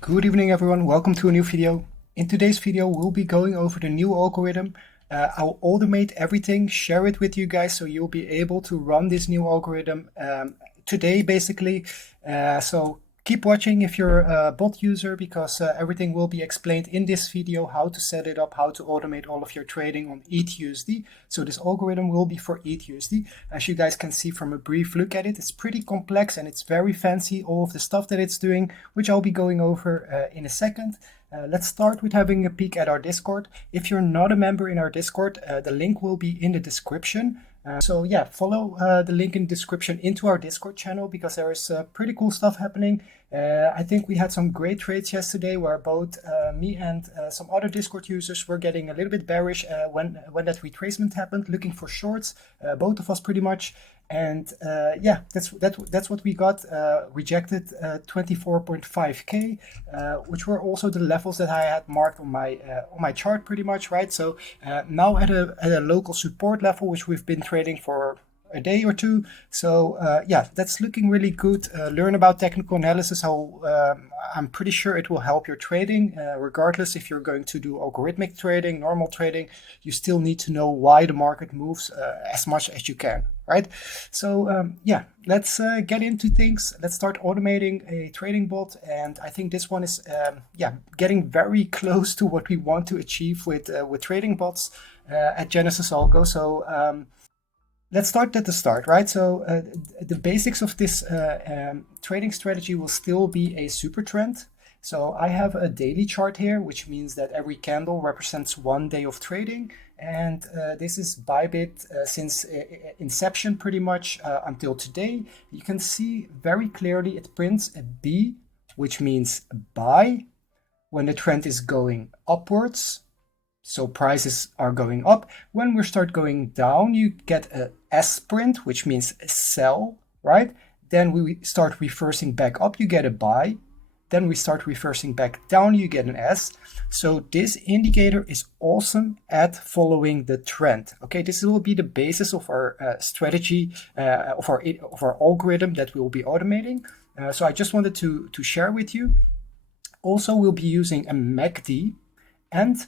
Good evening, everyone. Welcome to a new video. In today's video, we'll be going over the new algorithm. I'll automate everything, share it with you guys, so you'll be able to run this new algorithm today, basically. So keep watching if you're a bot user, because everything will be explained in this video, how to set it up, how to automate all of your trading on ETH/USD. So this algorithm will be for ETH/USD. As you guys can see from a brief look at it, it's pretty complex and it's very fancy, all of the stuff that it's doing, which I'll be going over in a second. Let's start with having a peek at our Discord. If you're not a member in our Discord, the link will be in the description. So yeah, follow the link in the description into our Discord channel, because there is pretty cool stuff happening. I think we had some great trades yesterday where both me and some other Discord users were getting a little bit bearish when that retracement happened, looking for shorts, both of us pretty much. And yeah, that's what we got. Rejected 24.5k, which were also the levels that I had marked on my chart pretty much, right? So now at a local support level, which we've been trading for a day or two. So yeah, that's looking really good. Learn about technical analysis. I'm pretty sure it will help your trading, regardless if you're going to do algorithmic trading, normal trading. You still need to know why the market moves as much as you can, right? So yeah, let's get into things. Let's start automating a trading bot, and I think this one is yeah, getting very close to what we want to achieve with trading bots at Genesis-Algo. So let's start at the start, right? So the basics of this trading strategy will still be a super trend. So I have a daily chart here, which means that every candle represents 1 day of trading. And this is Bybit since inception pretty much until today. You can see very clearly it prints a B, which means buy when the trend is going upwards. So prices are going up. When we start going down, you get a S print, which means sell, right? Then we start reversing back up, you get a buy. Then we start reversing back down, you get an S. So this indicator is awesome at following the trend. Okay, this will be the basis of our strategy, of our algorithm that we will be automating. So I just wanted to share with you. Also, we'll be using a MACD and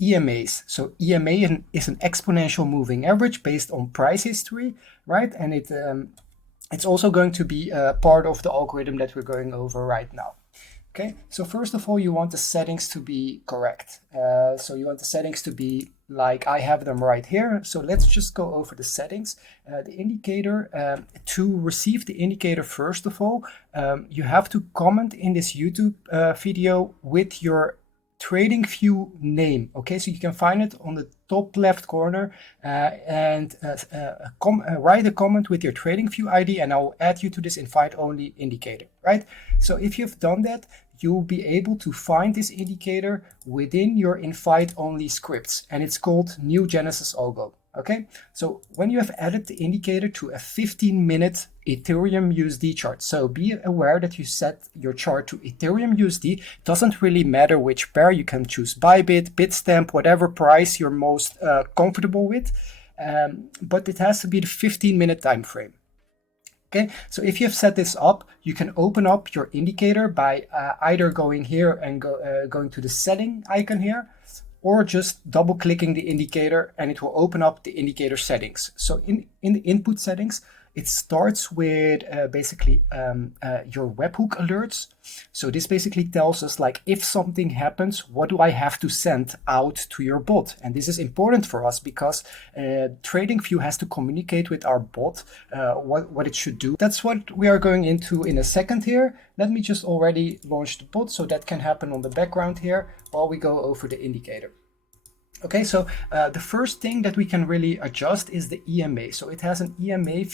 EMAs. So EMA is an exponential moving average based on price history, right? And it's also going to be part of the algorithm that we're going over right now. Okay, so first of all, you want the settings to be correct. So you want the settings to be like I have them right here. So let's just go over the settings. The indicator, to receive the indicator, first of all, you have to comment in this YouTube video with your Tradingview name. Okay, so you can find it on the top left corner and write a comment with your Tradingview ID, and I'll add you to this invite only indicator, right? So if you've done that, you'll be able to find this indicator within your invite only scripts, and it's called new Genesis-Algo. Okay, so when you have added the indicator to a 15-minute Ethereum USD chart, so be aware that you set your chart to Ethereum USD. Doesn't really matter which pair, you can choose Bybit, Bitstamp, whatever price you're most comfortable with, but it has to be the 15-minute time frame. Okay, so if you have set this up, you can open up your indicator by either going here and going to the setting icon here, or just double clicking the indicator and it will open up the indicator settings. So in the input settings, it starts with basically your webhook alerts. So this basically tells us, like, if something happens, what do I have to send out to your bot? And this is important for us because Tradingview has to communicate with our bot what it should do. That's what we are going into in a second here. Let me just already launch the bot, so that can happen on the background here while we go over the indicator. Okay, so the first thing that we can really adjust is the EMA. So it has an EMA,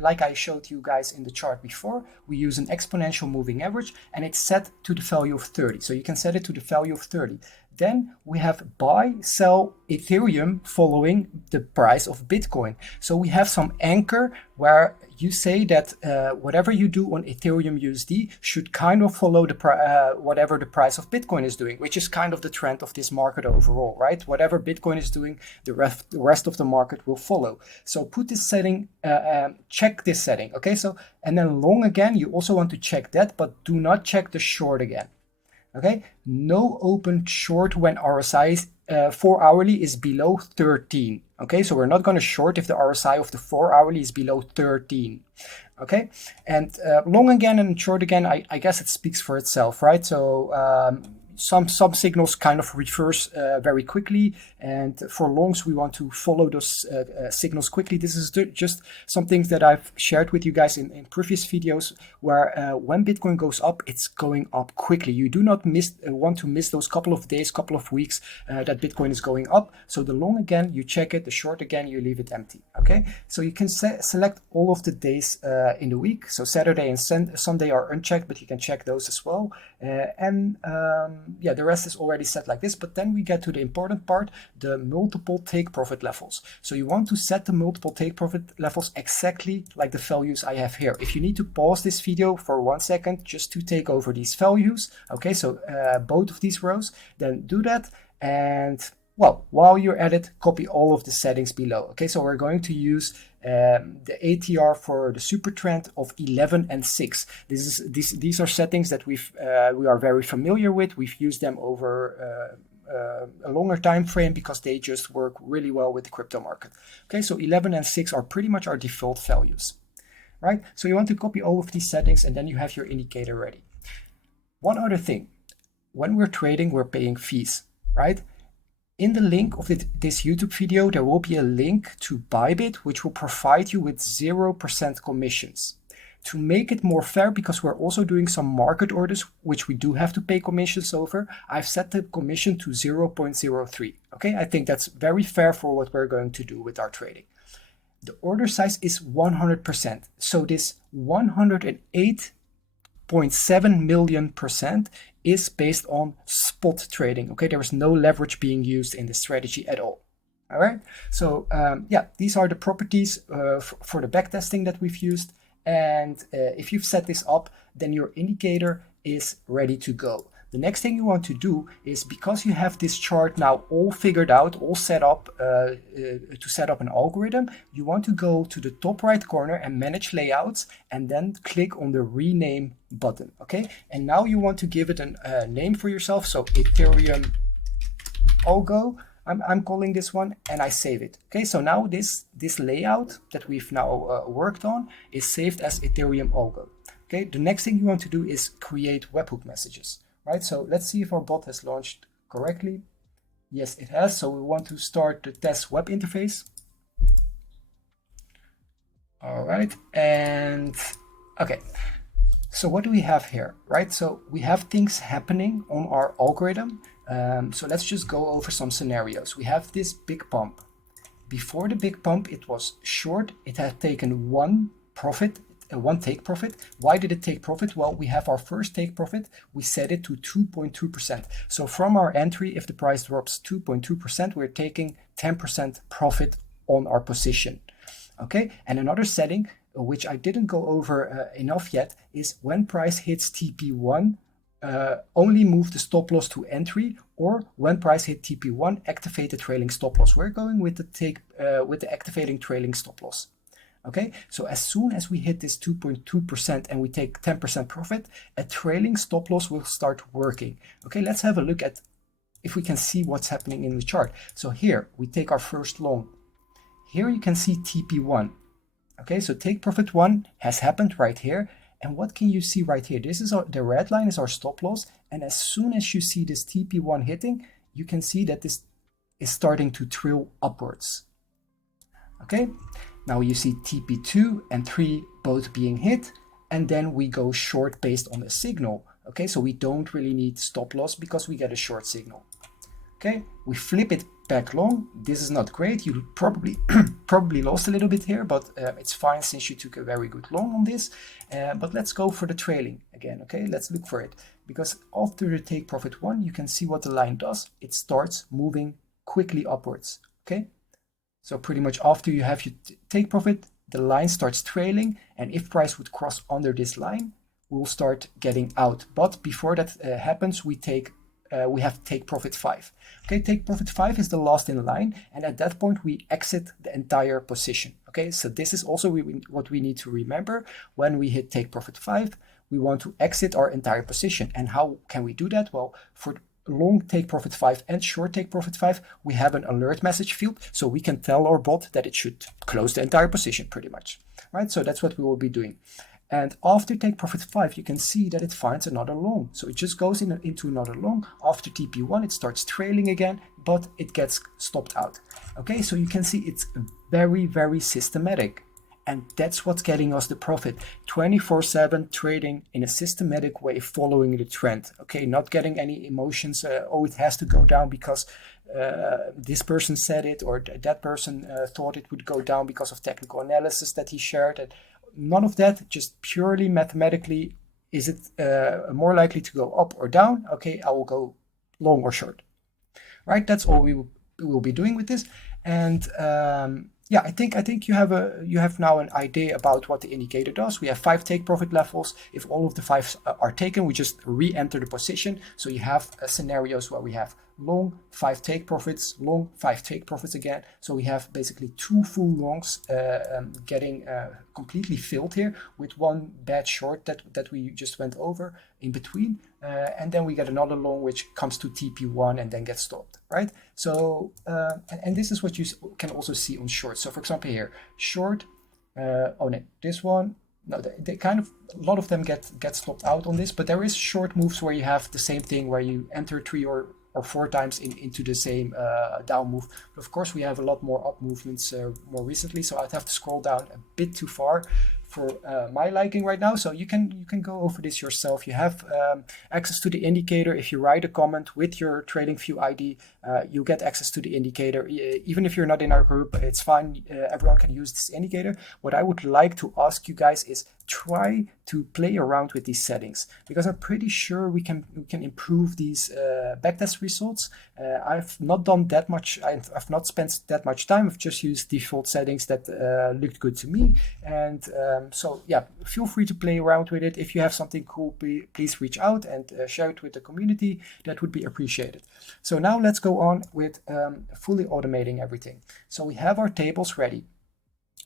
like I showed you guys in the chart before. We use an exponential moving average, and it's set to the value of 30. So you can set it to the value of 30. Then we have buy, sell Ethereum following the price of Bitcoin. So we have some anchor where you say that whatever you do on Ethereum USD should kind of follow whatever the price of Bitcoin is doing, which is kind of the trend of this market overall, right? Whatever Bitcoin is doing, the rest of the market will follow. So put this setting, check this setting, okay? So, and then long again, you also want to check that, but do not check the short again. Okay, no open short when RSI 4 hourly is below 13. Okay, so we're not going to short if the RSI of the 4 hourly is below 13. Okay, and long again and short again, I guess it speaks for itself, right? So some signals kind of reverse very quickly, and for longs we want to follow those signals quickly. This is just some things that I've shared with you guys in previous videos, where when Bitcoin goes up, it's going up quickly. You do not want to miss those couple of days, couple of weeks that Bitcoin is going up. So the long again, you check it, the short again, you leave it empty. Okay, so you can select all of the days in the week. So Saturday and Sunday are unchecked, but you can check those as well. Yeah, the rest is already set like this, but then we get to the important part, the multiple take profit levels. So you want to set the multiple take profit levels exactly like the values I have here. If you need to pause this video for 1 second just to take over these values, okay, so both of these rows, then do that. And well, while you're at it, copy all of the settings below. Okay, so we're going to use the ATR for the super trend of 11 and 6. These are settings that we are very familiar with. We've used them over a longer time frame because they just work really well with the crypto market. Okay, so 11 and 6 are pretty much our default values, right? So you want to copy all of these settings, and then you have your indicator ready. One other thing, when we're trading, we're paying fees, right? In the link of this YouTube video, there will be a link to Bybit, which will provide you with 0% commissions. To make it more fair, because we're also doing some market orders, which we do have to pay commissions over, I've set the commission to 0.03. Okay, I think that's very fair for what we're going to do with our trading. The order size is 100%. So this 108.7 million % is based on spot trading. Okay, there is no leverage being used in the strategy at all. All right, so yeah, these are the properties for the backtesting that we've used. And if you've set this up, then your indicator is ready to go. The next thing you want to do is, because you have this chart now all figured out, all set up to set up an algorithm, you want to go to the top right corner and manage layouts, and then click on the rename button. Okay, and now you want to give it a name for yourself. So Tradingview, I'm calling this one, and I save it. Okay, so now this layout that we've now worked on is saved as Tradingview. Okay, the next thing you want to do is create webhook messages. Right, so let's see if our bot has launched correctly. Yes, it has. So we want to start the test web interface. All right, and okay. So what do we have here, right? So we have things happening on our algorithm. So let's just go over some scenarios. We have this big pump. Before the big pump, it was short. It had taken one take profit. Why did it take profit? Well, we have our first take profit. We set it to 2.2%. So from our entry, if the price drops 2.2%, we're taking 10% profit on our position. Okay, and another setting, which I didn't go over enough yet, is when price hits TP1, only move the stop loss to entry, or when price hit TP1, activate the trailing stop loss. We're going with the activating trailing stop loss. Okay, so as soon as we hit this 2.2% and we take 10% profit, a trailing stop loss will start working. Okay, let's have a look at if we can see what's happening in the chart. So here we take our first long. Here you can see TP1. Okay, so take profit 1 has happened right here. And what can you see right here? This is the red line is our stop loss. And as soon as you see this TP1 hitting, you can see that this is starting to trail upwards. Okay. Now you see TP2 and 3 both being hit, and then we go short based on the signal. Okay, so we don't really need stop loss because we get a short signal. Okay, we flip it back long. This is not great. You probably lost a little bit here, but it's fine since you took a very good long on this. But let's go for the trailing again. Okay, let's look for it, because after the take profit 1, you can see what the line does. It starts moving quickly upwards. Okay. So pretty much after you have your take profit, the line starts trailing, and if price would cross under this line, we'll start getting out. But before that happens, we have take profit 5. Okay, take profit 5 is the last in line, and at that point we exit the entire position. Okay, so this is also what we need to remember. When we hit take profit 5, we want to exit our entire position. And how can we do that? Well, for long take profit 5 and short take profit 5, we have an alert message field, so we can tell our bot that it should close the entire position pretty much, right? So that's what we will be doing. And after take profit 5, you can see that it finds another long. So it just goes into another long. After TP1, it starts trailing again, but it gets stopped out. Okay, so you can see it's very, very systematic. And that's what's getting us the profit. 24/7 trading in a systematic way, following the trend. Okay, not getting any emotions. Oh, it has to go down because this person said it, or that person thought it would go down because of technical analysis that he shared. And none of that, just purely mathematically, is it more likely to go up or down? Okay, I will go long or short. Right, that's all we will be doing with this. And yeah, I think you have now an idea about what the indicator does. We have 5 take profit levels. If all of the 5 are taken, we just re-enter the position. So you have scenarios where we have long 5 take profits, long 5 take profits again. So we have basically 2 full longs getting completely filled here, with 1 bad short that we just went over in between. And then we get another long which comes to TP1 and then gets stopped, right? So, and this is what you can also see on short. So for example here, short, oh no, this one, no, they kind of, a lot of them get stopped out on this, but there is short moves where you have the same thing, where you enter 3 or 4 times into the same down move. But of course, we have a lot more up movements more recently, so I'd have to scroll down a bit too far for my liking right now. So you can go over this yourself. You have access to the indicator. If you write a comment with your Tradingview ID, you get access to the indicator. Even if you're not in our group, it's fine. Everyone can use this indicator. What I would like to ask you guys is try to play around with these settings, because I'm pretty sure we can improve these backtest results. I've not done that much. I've not spent that much time. I've just used default settings that looked good to me. And so yeah, feel free to play around with it. If you have something cool, please reach out and share it with the community. That would be appreciated. So now let's go on with fully automating everything. So we have our tables ready.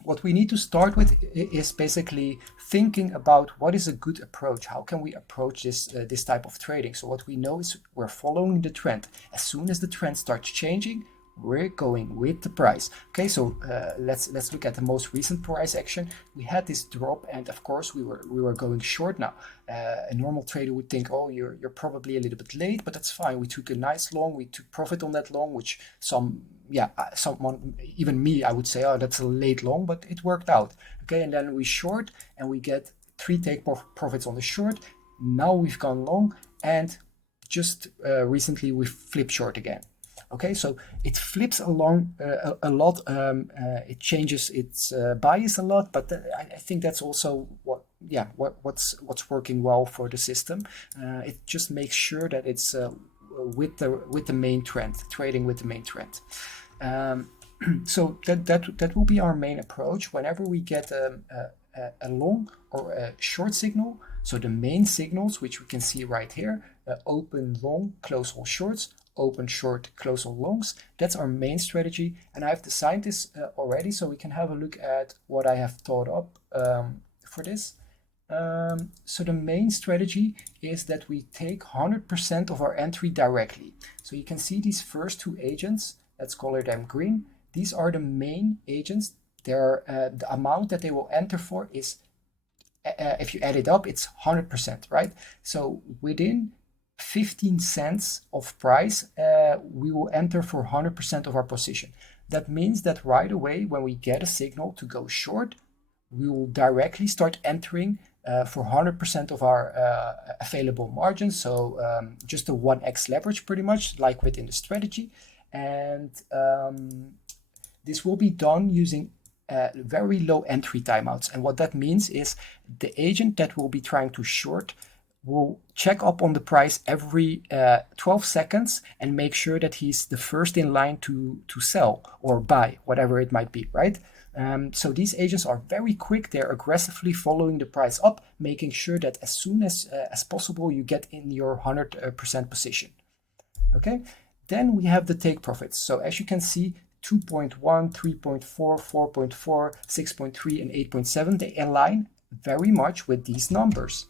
What we need to start with is basically thinking about what is a good approach. How can we approach this type of trading? So what we know is we're following the trend. As soon as the trend starts changing, we're going with the price. Okay, so let's look at the most recent price action. We had this drop, and of course we were going short now. A normal trader would think, oh, you're probably a little bit late, but that's fine. We took a nice long, we took profit on that long, which someone, even me, I would say, oh, that's a late long, but it worked out. Okay, and then we short, and we get 3 take profits on the short. Now we've gone long, and just recently we flipped short again. Okay, so it flips along a lot. It changes its bias a lot, but I think that's also what's working well for the system. It just makes sure that it's with the main trend, trading with the main trend. So that will be our main approach whenever we get a long or a short signal. So the main signals, which we can see right here, open long, close all shorts, open short, close all longs. That's our main strategy, and I've designed this already, so we can have a look at what I have thought up for this. So the main strategy is that we take 100% of our entry directly. So you can see these first 2 agents, let's color them green. These are the main agents. The amount that they will enter for is, if you add it up, it's 100%, right? So within 15 cents of price, we will enter for 100% of our position. That means that right away, when we get a signal to go short, we will directly start entering for 100% of our available margin. So just a 1x leverage, pretty much like within the strategy. And this will be done using very low entry timeouts. And what that means is the agent that will be trying to short will check up on the price every 12 seconds and make sure that he's the first in line to sell or buy, whatever it might be, right? So these agents are very quick. They're aggressively following the price up, making sure that as soon as possible you get in your 100% position. Okay, then we have the take profits. So as you can see, 2.1, 3.4, 4.4, 6.3, and 8.7, they align very much with these numbers.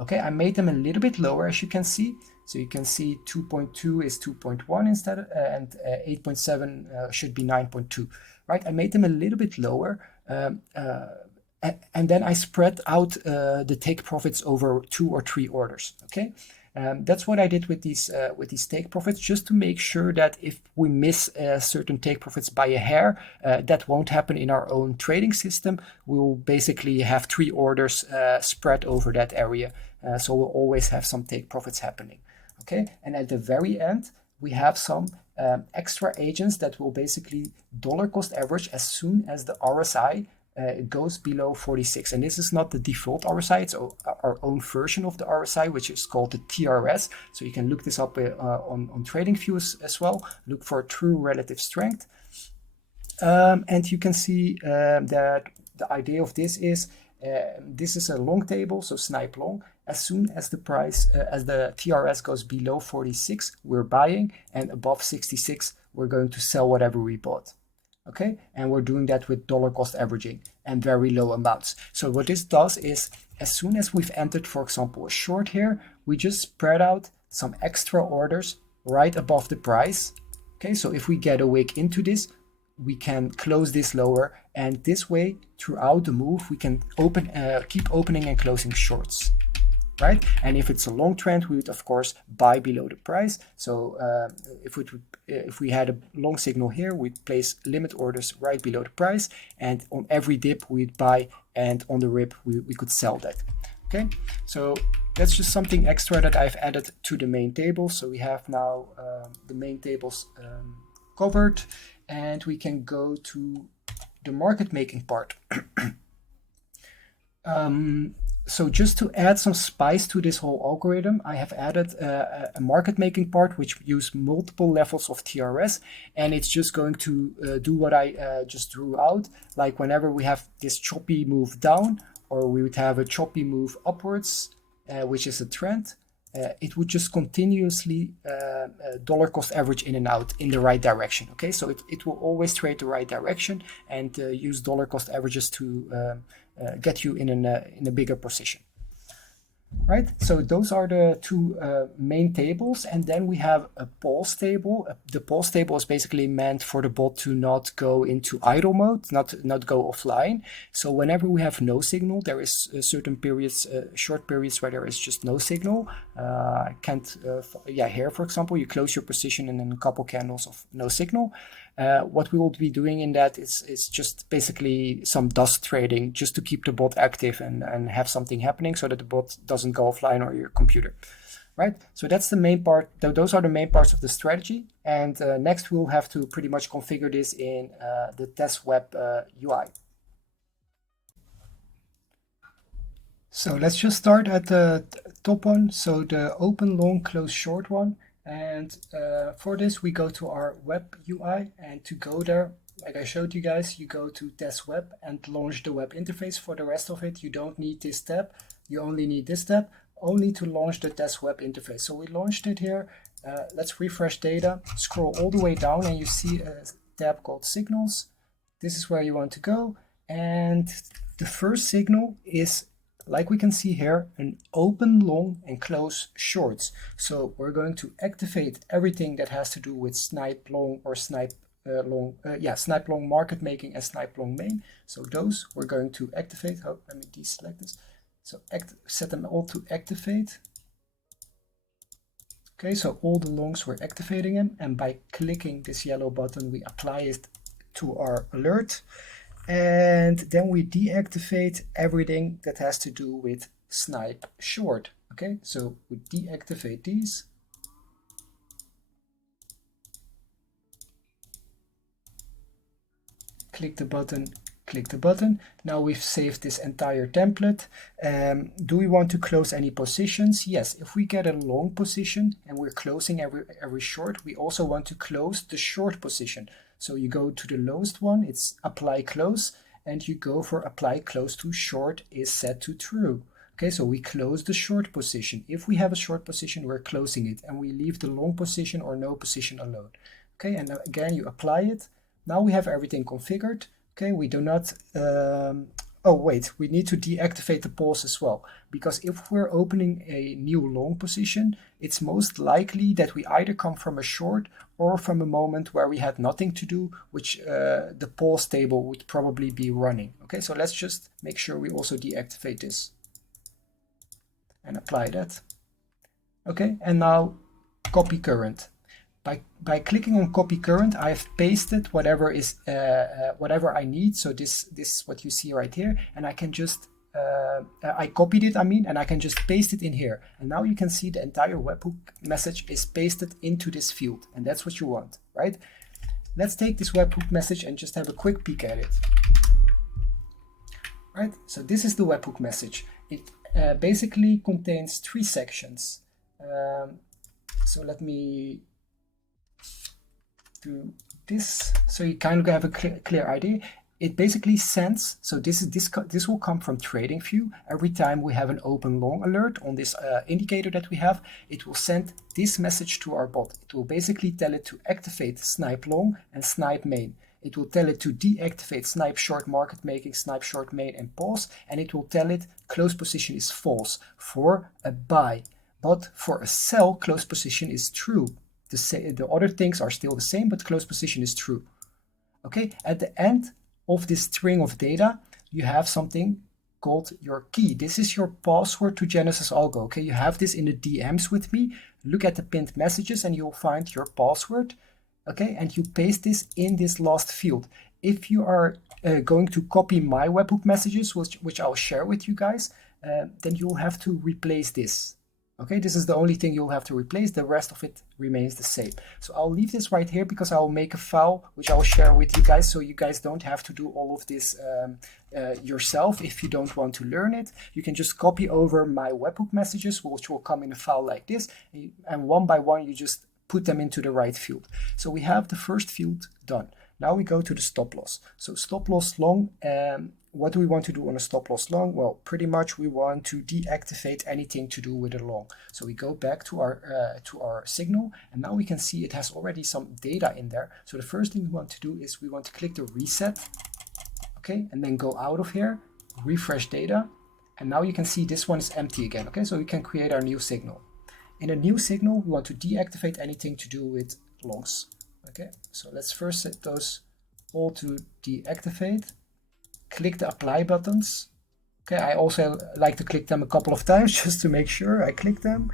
Okay, I made them a little bit lower, as you can see. So you can see 2.2 is 2.1 instead, and 8.7 should be 9.2, right? I made them a little bit lower, and then I spread out the take profits over 2 or 3 orders. Okay, that's what I did with these take profits, just to make sure that if we miss certain take profits by a hair, that won't happen in our own trading system. We will basically have 3 orders spread over that area, so we'll always have some take profits happening. Okay, and at the very end, we have some extra agents that will basically dollar cost average as soon as the RSI goes below 46. And this is not the default RSI, it's our own version of the RSI, which is called the TRS. So you can look this up on Tradingview as well. Look for true relative strength. And you can see that the idea of this is a long table, so snipe long. As soon as the price, as the TRS goes below 46, we're buying, and above 66, we're going to sell whatever we bought. Okay, and we're doing that with dollar cost averaging and very low amounts. So what this does is, as soon as we've entered, for example, a short here, we just spread out some extra orders right above the price. Okay, so if we get a wick into this, we can close this lower, and this way throughout the move we can keep opening and closing shorts, right? And if it's a long trend, we would of course buy below the price. So if we had a long signal here, we'd place limit orders right below the price, and on every dip we'd buy, and on the rip we could sell that. Okay, so that's just something extra that I've added to the main table. So we have now the main tables covered, and we can go to the market making part. So just to add some spice to this whole algorithm, I have added a market making part which use multiple levels of TRS, and it's just going to do what I just drew out. Like whenever we have this choppy move down, or we would have a choppy move upwards, which is a trend, it would just continuously dollar cost average in and out in the right direction. Okay, so it will always trade the right direction and use dollar cost averages to get you in a bigger position. Right, so those are the two main tables, and then we have a pause table. The pause table is basically meant for the bot to not go into idle mode, not go offline. So whenever we have no signal, there is certain periods, short periods where there is just no signal. Here for example, you close your position and then a couple candles of no signal. What we will be doing in that is just basically some dust trading, just to keep the bot active and have something happening so that the bot doesn't go offline or your computer, right? So that's the main part. Those are the main parts of the strategy. And next we'll have to pretty much configure this in the test web UI. So let's just start at the top one. So the open, long, close, short one. And for this, we go to our web UI, and to go there, like I showed you guys, you go to test web and launch the web interface. For the rest of it, you don't need this tab. You only need this tab, only to launch the test web interface. So we launched it here. Let's refresh data, scroll all the way down, and you see a tab called signals. This is where you want to go. And the first signal is, like we can see here, an open long and close shorts. So we're going to activate everything that has to do with snipe long or snipe long market making and snipe long main. So those we're going to activate. Oh, let me deselect this. So set them all to activate. Okay, so all the longs, we're activating them, and by clicking this yellow button, we apply it to our alert. And then we deactivate everything that has to do with snipe short. Okay, so we deactivate these. Click the button. Now we've saved this entire template. Do we want to close any positions? Yes, if we get a long position and we're closing every short, we also want to close the short position. So you go to the lowest one, it's apply close, and you go for apply close to short is set to true. Okay, so we close the short position. If we have a short position, we're closing it, and we leave the long position or no position alone. Okay, and again, you apply it. Now we have everything configured. Okay, we do not, oh wait, we need to deactivate the pause as well, because if we're opening a new long position, it's most likely that we either come from a short or from a moment where we had nothing to do, which the pause table would probably be running. Okay, so let's just make sure we also deactivate this and apply that. Okay, and now copy current. By clicking on copy current, I have pasted whatever is whatever I need. So this is what you see right here, and I can just I copied it, and I can just paste it in here. And now you can see the entire webhook message is pasted into this field, and that's what you want, right? Let's take this webhook message and just have a quick peek at it. Right, so this is the webhook message. It basically contains 3 sections. So let me do this so you kind of have a clear idea. It basically sends, so this will come from Tradingview. Every time we have an open long alert on this indicator that we have, it will send this message to our bot. It will basically tell it to activate snipe long and snipe main. It will tell it to deactivate snipe short market making, snipe short main and pause, and it will tell it close position is false for a buy, but for a sell close position is true. The other things are still the same, but close position is true. Okay, at the end of this string of data, you have something called your key. This is your password to Genesis-Algo. Okay, you have this in the DMs with me. Look at the pinned messages and you'll find your password. Okay, and you paste this in this last field. If you are going to copy my webhook messages, which I'll share with you guys, then you'll have to replace this. Okay, this is the only thing you'll have to replace. The rest of it remains the same. So I'll leave this right here because I'll make a file which I'll share with you guys, so you guys don't have to do all of this yourself. If you don't want to learn it, you can just copy over my webhook messages, which will come in a file like this, and one by one you just put them into the right field. So we have the first field done. Now we go to the stop loss. So stop loss long, what do we want to do on a stop loss long? Well, pretty much we want to deactivate anything to do with a long. So we go back to our signal, and now we can see it has already some data in there. So the first thing we want to do is we want to click the reset, okay, and then go out of here, refresh data, and now you can see this one is empty again. Okay, so we can create our new signal. In a new signal, we want to deactivate anything to do with longs. Okay, so let's first set those all to deactivate. Click the apply buttons. Okay, I also like to click them a couple of times just to make sure I click them.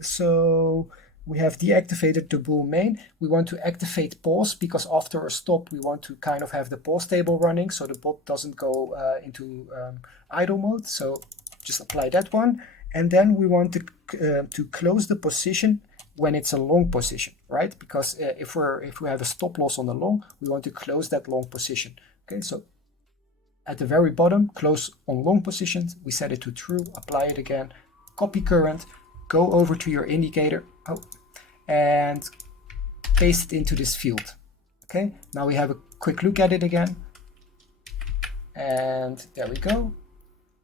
So we have deactivated the bull main. We want to activate pause because after a stop we want to kind of have the pause table running so the bot doesn't go into idle mode. So just apply that one. And then we want to close the position when it's a long position, right? Because if we have a stop loss on the long, we want to close that long position. Okay, so at the very bottom, close on long positions, we set it to true, apply it again, copy current, go over to your indicator, and paste it into this field. Okay, now we have a quick look at it again. And there we go.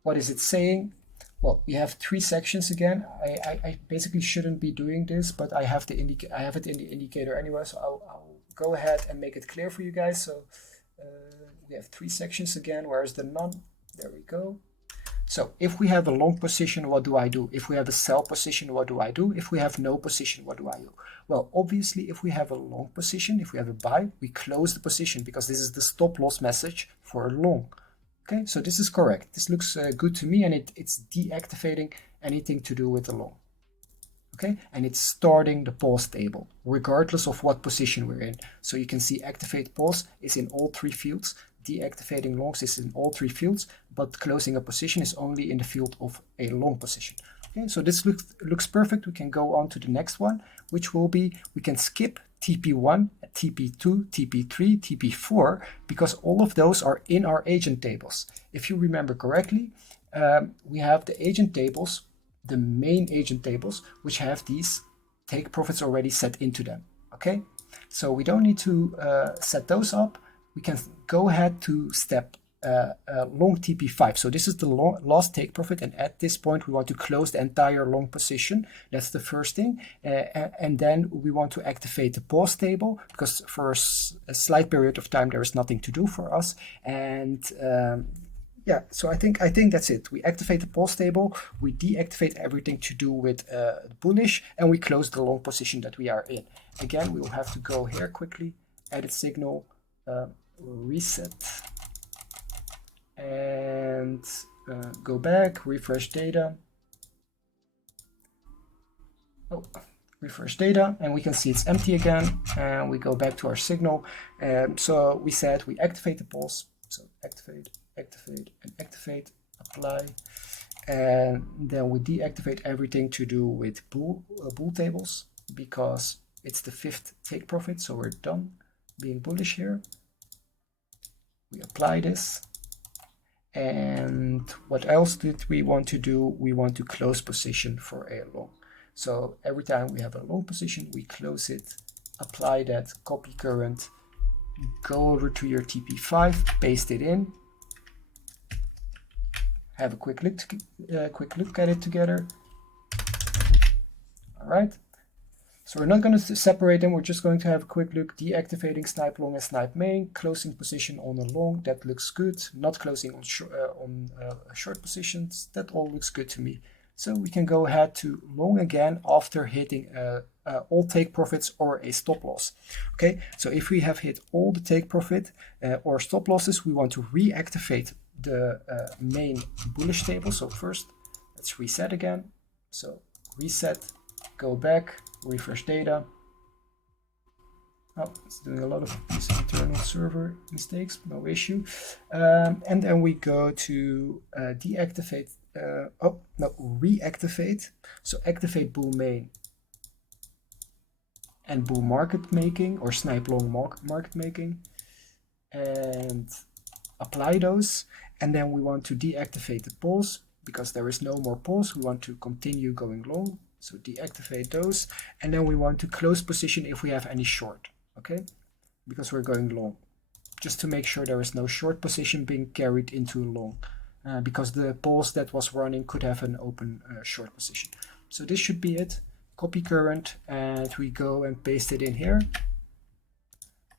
What is it saying? Well, we have 3 sections again. I basically shouldn't be doing this, but I have it in the indicator anyway, so I'll go ahead and make it clear for you guys. So we have 3 sections again. Where's the none? There we go. So if we have a long position, what do I do? If we have a sell position, what do I do? If we have no position, what do I do? Well, obviously, if we have a long position, if we have a buy, we close the position because this is the stop loss message for a long. Okay, so this is correct. This looks good to me, and it's deactivating anything to do with the long. Okay, and it's starting the pause table, regardless of what position we're in. So you can see activate pause is in all 3 fields, deactivating longs is in all 3 fields, but closing a position is only in the field of a long position. Okay, so this looks perfect. We can go on to the next one, which will be, we can skip TP1, TP2, TP3, TP4, because all of those are in our agent tables. If you remember correctly, we have the agent tables, the main agent tables, which have these take profits already set into them. Okay, So we don't need to set those up. We can go ahead to step long TP5. So this is the last take profit, and at this point we want to close the entire long position. That's the first thing, and then we want to activate the pause table, because for a slight period of time there is nothing to do for us. And yeah, so I think that's it. We activate the pause table, we deactivate everything to do with bullish, and we close the long position that we are in. Again, we will have to go here quickly, edit signal, reset, and go back, refresh data. Oh, refresh data, and we can see it's empty again, and we go back to our signal. So we said we activate the pause, so activate, activate, and activate, apply, and then we deactivate everything to do with bull tables, because it's the 5th take profit, so we're done being bullish here. We apply this. And what else did we want to do? We want to close position for a long. So every time we have a long position, we close it, apply that, copy current, go over to your TP5, paste it in, have a quick look at it together. All right. So we're not going to separate them. We're just going to have a quick look, deactivating snipe long and snipe main, closing position on a long. That looks good. Not closing on short positions. That all looks good to me. So we can go ahead to long again after hitting all take profits or a stop loss. Okay, so if we have hit all the take profit or stop losses, we want to reactivate the main bullish table. So first, let's reset again. So reset, go back, refresh data. Oh, it's doing a lot of these internal server mistakes, no issue. And then we go to deactivate, reactivate. So activate bull main and bull market making, or snipe long market making, and apply those. And then we want to deactivate the pause, because there is no more pause. We want to continue going long. So deactivate those, and then we want to close position if we have any short, okay? Because we're going long, just to make sure there is no short position being carried into long, because the pause that was running could have an open short position. So this should be it. Copy current, and we go and paste it in here,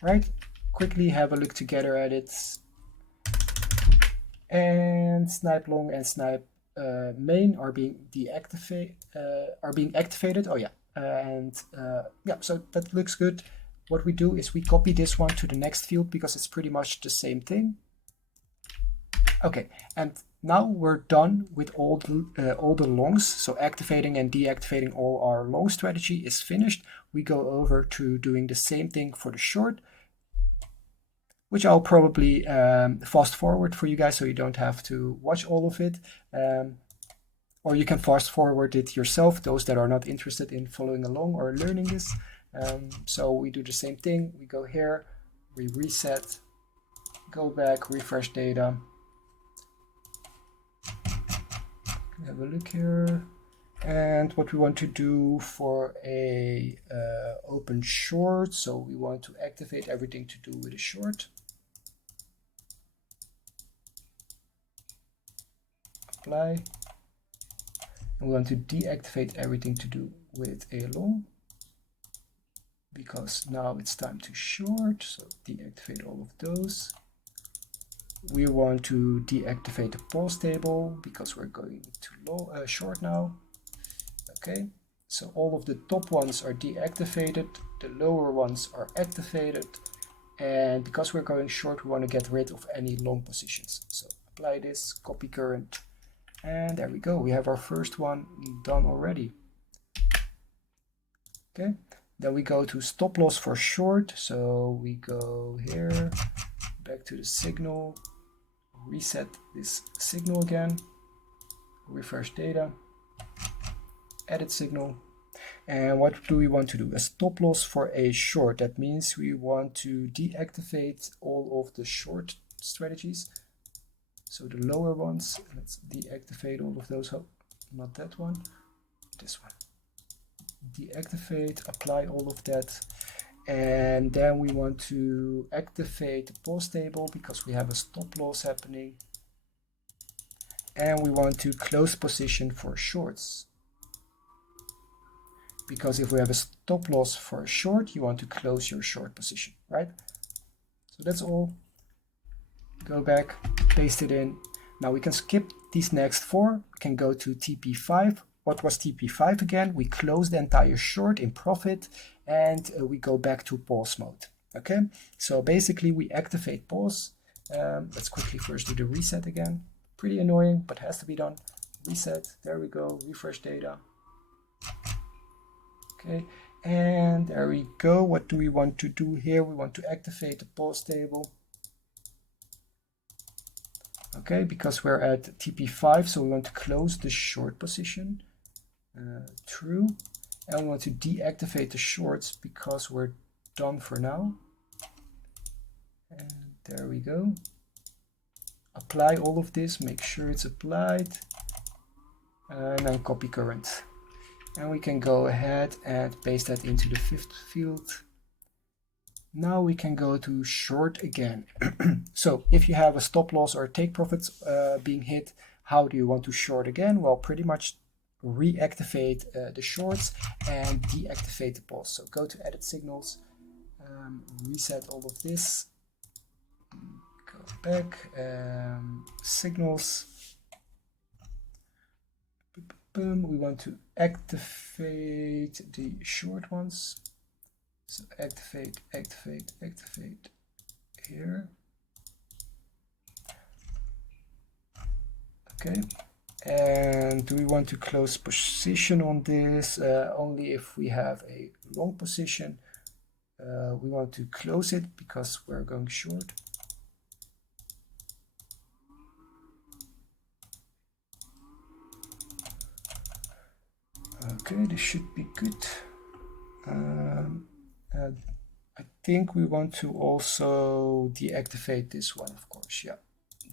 right? Quickly have a look together at it, and snipe long and snipe main are being activated. Oh yeah, and yeah, so that looks good. What we do is we copy this one to the next field, because it's pretty much the same thing. Okay, and now we're done with all the longs. So activating and deactivating all our long strategy is finished. We go over to doing the same thing for the short, which I'll probably fast forward for you guys, so you don't have to watch all of it. Or you can fast forward it yourself, those that are not interested in following along or learning this. So we do the same thing. We go here, we reset, go back, refresh data. Have a look here. And what we want to do for a open short, so we want to activate everything to do with a short. Apply. And we want to deactivate everything to do with a long, because now it's time to short, so deactivate all of those. We want to deactivate the pause table, because we're going to short now. Okay, so all of the top ones are deactivated, the lower ones are activated, and because we're going short, we want to get rid of any long positions. So apply this, copy current, and there we go. We have our first one done already. Okay, then we go to stop loss for short. So we go here, back to the signal, reset this signal again, refresh data, edit signal. And what do we want to do? A stop loss for a short. That means we want to deactivate all of the short strategies. So the lower ones, let's deactivate all of those. Oh, not that one, this one. Deactivate, apply all of that. And then we want to activate the pause table because we have a stop loss happening. And we want to close position for shorts. Because if we have a stop loss for a short, you want to close your short position, right? So that's all. Go back, paste it in. Now we can skip these next four. We can go to TP5. What was TP5 again? We close the entire short in profit, and we go back to pause mode. Okay, so basically we activate pause. Let's quickly first do the reset again. Pretty annoying, but has to be done. Reset, there we go, refresh data. Okay, and there we go. What do we want to do here? We want to activate the pause table. Okay, because we're at TP5, so we want to close the short position. True. And we want to deactivate the shorts because we're done for now. And there we go. Apply all of this, make sure it's applied. And then copy current. And we can go ahead and paste that into the fifth field. Now we can go to short again. So if you have a stop loss or take profits being hit, how do you want to short again? Well, pretty much reactivate the shorts and deactivate the pause. So go to edit signals, reset all of this, go back, signals. Boom, we want to activate the short ones. So activate here. Okay, and do we want to close position on this? Only if we have a long position. We want to close it because we're going short. Okay, this should be good. I think we want to also deactivate this one, of course. Yeah,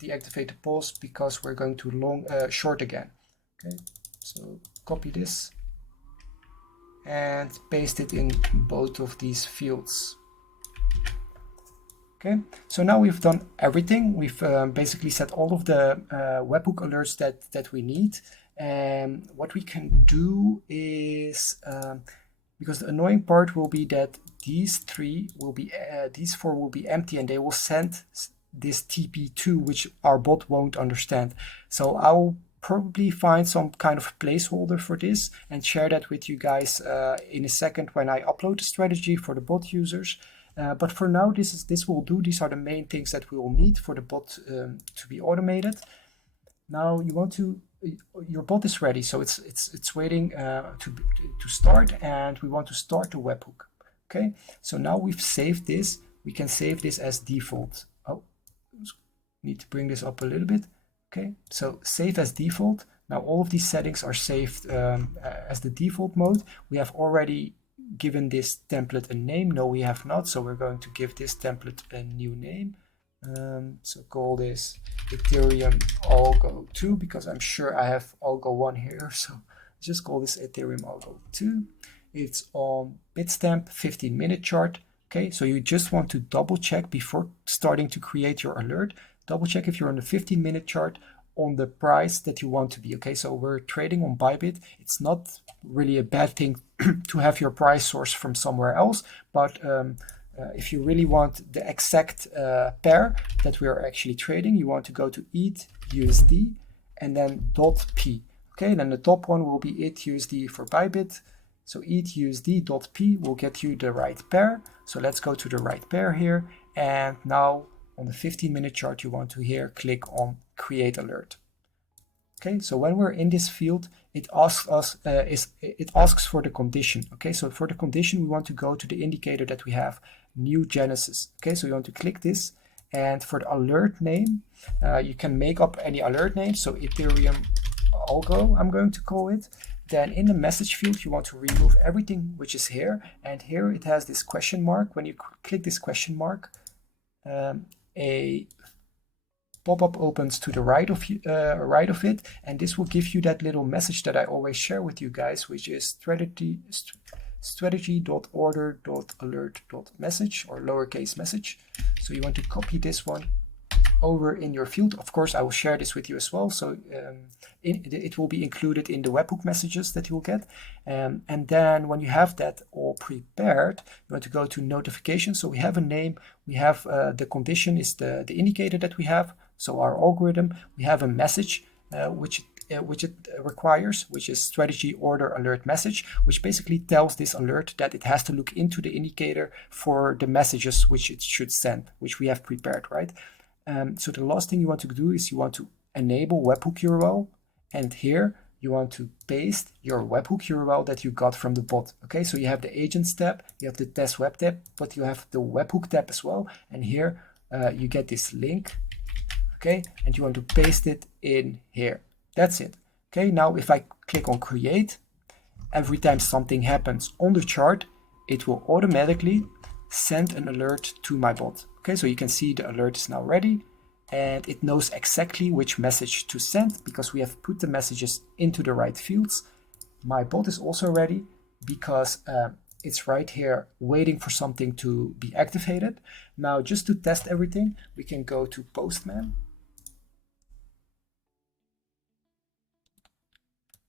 deactivate the pause because we're going to short again. Okay, so copy this and paste it in both of these fields. Okay, so now we've done everything. We've basically set all of the webhook alerts that we need. And what we can do is, because the annoying part will be that these four will be empty and they will send this TP2, which our bot won't understand. So I'll probably find some kind of placeholder for this and share that with you guys in a second when I upload the strategy for the bot users. But for now, this will do. These are the main things that we will need for the bot to be automated. Now you want to, your bot is ready, so it's waiting to start, and we want to start the webhook. Okay, so now we've saved this. We can save this as default. Oh, need to bring this up a little bit. Okay, so save as default. Now all of these settings are saved as the default mode. We have already given this template a name. No, we have not. So we're going to give this template a new name. So call this Ethereum-Algo 2 because I'm sure I have Algo 1 here. So just call this Ethereum-Algo 2. It's on Bitstamp 15-minute chart. Okay, so you just want to double check before starting to create your alert. Double check if you're on the 15-minute chart on the price that you want to be. Okay, so we're trading on Bybit. It's not really a bad thing to have your price source from somewhere else, but if you really want the exact pair that we are actually trading, you want to go to ETH/USD and then .p. Okay, then the top one will be ETH/USD for Bybit. So ETH/USD.p will get you the right pair. So let's go to the right pair here. And now on the 15-minute chart, you want to here click on Create Alert. Okay, so when we're in this field, it asks us, it asks for the condition. Okay, so for the condition, we want to go to the indicator that we have, New Genesis. Okay, so you want to click this, and for the alert name, you can make up any alert name. So Ethereum-Algo, I'm going to call it. Then in the message field, you want to remove everything which is here, and here it has this question mark. When you click this question mark, a pop-up opens to the right of it, and this will give you that little message that I always share with you guys, which is strategy.order.alert.message or lowercase message. So you want to copy this one over in your field. Of course, I will share this with you as well. So it will be included in the webhook messages that you'll get. And then when you have that all prepared, you want to go to notifications. So we have a name, we have the condition is the indicator that we have. So our algorithm, we have a message, which it requires, which is strategy order alert message, which basically tells this alert that it has to look into the indicator for the messages which it should send, which we have prepared, right? So the last thing you want to do is you want to enable webhook URL, and here you want to paste your webhook URL that you got from the bot. Okay, so you have the agents tab, you have the test web tab, but you have the webhook tab as well. And here you get this link, okay, and you want to paste it in here. That's it. Okay, now if I click on create, every time something happens on the chart, it will automatically send an alert to my bot. Okay, so you can see the alert is now ready and it knows exactly which message to send because we have put the messages into the right fields. My bot is also ready because it's right here waiting for something to be activated. Now, just to test everything, we can go to Postman.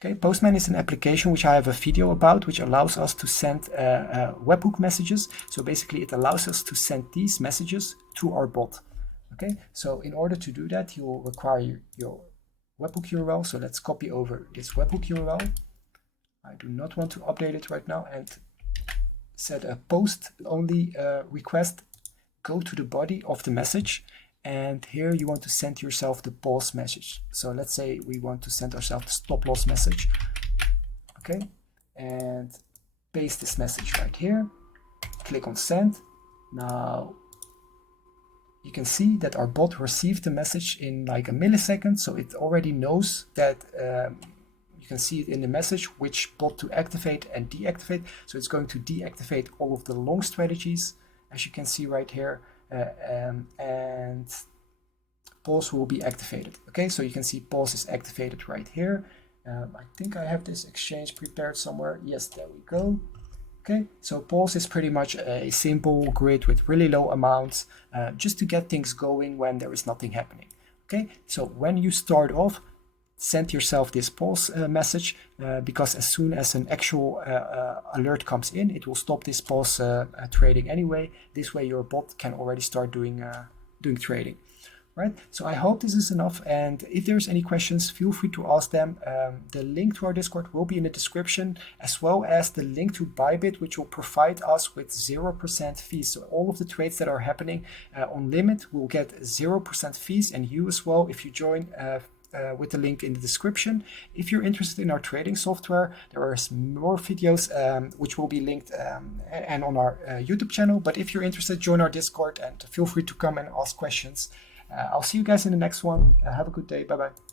Okay, Postman is an application which I have a video about, which allows us to send webhook messages. So basically it allows us to send these messages to our bot. Okay, so in order to do that, you will require your webhook URL. So let's copy over this webhook URL. I do not want to update it right now and set a post only request. Go to the body of the message. And here you want to send yourself the pause message. So let's say we want to send ourselves the stop loss message. Okay, and paste this message right here. Click on send. Now you can see that our bot received the message in like a millisecond. So it already knows that you can see it in the message which bot to activate and deactivate. So it's going to deactivate all of the long strategies, as you can see right here. And pause will be activated. Okay, so you can see pause is activated right here. I think I have this exchange prepared somewhere. Yes, there we go. Okay, so pause is pretty much a simple grid with really low amounts, just to get things going when there is nothing happening. Okay, so when you start off, send yourself this pause message because as soon as an actual alert comes in, it will stop this pause trading anyway. This way your bot can already start doing trading. Right? So I hope this is enough, and if there's any questions, feel free to ask them. The link to our Discord will be in the description, as well as the link to Bybit, which will provide us with 0% fees. So all of the trades that are happening on limit will get 0% fees, and you as well if you join with the link in the description. If you're interested in our trading software, there are more videos which will be linked and on our YouTube channel. But if you're interested, join our Discord and feel free to come and ask questions. I'll see you guys in the next one. Have a good day. Bye-bye.